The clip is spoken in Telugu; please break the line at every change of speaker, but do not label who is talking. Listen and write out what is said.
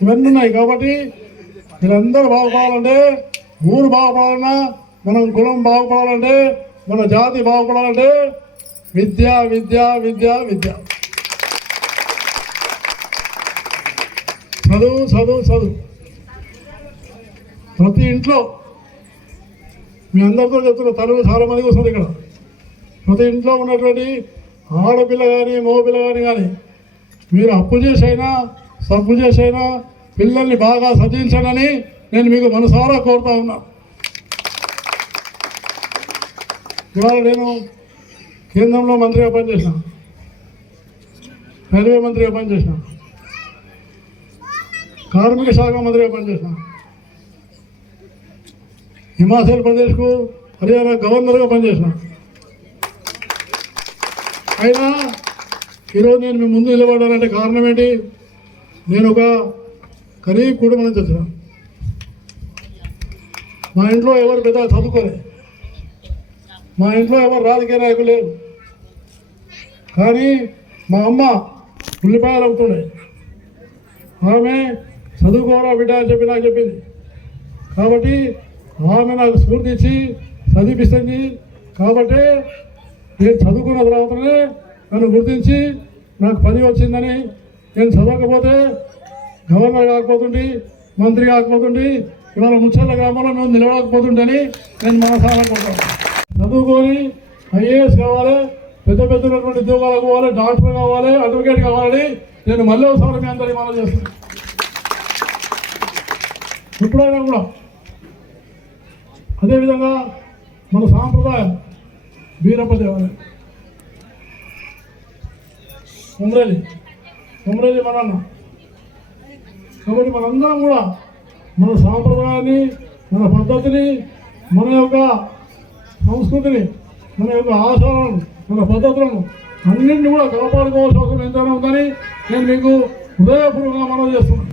ఇవన్నీ ఉన్నాయి కాబట్టి మీరందరూ బాగుపడాలంటే ఊరు బాగుపడాలన్నా మనం కులం బాగుపడాలంటే మన జాతి బాగుపడాలంటే విద్య విద్య విద్య విద్య. చదువు చదువు చదువు. ప్రతి ఇంట్లో మీ అందరితో చెప్తున్న తరువు చాలా మంది వస్తుంది ఇక్కడ. ప్రతి ఇంట్లో ఉన్నటువంటి ఆడపిల్ల కానీ మగపిల్ల కానీ కానీ మీరు అప్పు చేసైనా సబ్బు చేసైనా పిల్లల్ని బాగా చదివించడని నేను మీకు మనసారా కోరుతా ఉన్నా. ఇవాళ నేను కేంద్రంలో మంత్రిగా పనిచేసిన. రైల్వే మంత్రిగా పనిచేసిన. కార్మిక శాఖ మంత్రిగా పనిచేసిన. హిమాచల్ ప్రదేశ్కు హర్యానా గవర్నర్గా పనిచేసిన. అయినా ఈరోజు నేను మీ ముందు నిలబడాలంటే కారణం ఏంటి? నేను ఒక గరీబ్ కుటుంబం నుంచి వచ్చిన మా ఇంట్లో ఎవరు పెద్ద చదువుకోలే. మా ఇంట్లో ఎవరు రాజకీయ నాయకులు లేరు. కానీ మా అమ్మ ఉల్లిపాయలు అవుతుండే ఆమె చదువుకోరా బిడ్డ అని చెప్పి నాకు చెప్పింది. కాబట్టి ఆమె నాకు స్ఫూర్తి ఇచ్చి చదివిస్తుంది కాబట్టి నేను చదువుకున్న తర్వాతనే నన్ను గుర్తించి నాకు పని వచ్చిందని నేను చదవకపోతే గవర్నర్ కాకపోతుంది మంత్రి కాకపోతుండి ఇవాళ ముచ్చర్ల గ్రామంలో నువ్వు అని నేను మనసారా కోరుతాను చదువుకొని ఐఏఎస్ కావాలి పెద్ద పెద్దటువంటి ఉద్యోగాలు కావాలి డాక్టర్ కావాలి అడ్వకేట్ కావాలని నేను మళ్ళీ ఒకసారి మీ అందరికీ మనం చేస్తాను ఎప్పుడైనా కూడా. అదేవిధంగా మన సాంప్రదాయం వీరప్ప దేవాలయం కొమరేలి కొమరేలి మన కాబట్టి మనందరం కూడా మన సాంప్రదాయాన్ని మన పద్ధతిని మన యొక్క సంస్కృతిని మన యొక్క ఆచారాలను మన పద్ధతులను అన్నింటినీ కూడా కాపాడుకోవాల్సిన అవసరం ఎంతైనా ఉందని నేను మీకు హృదయపూర్వకంగా మనం చేస్తున్నాను.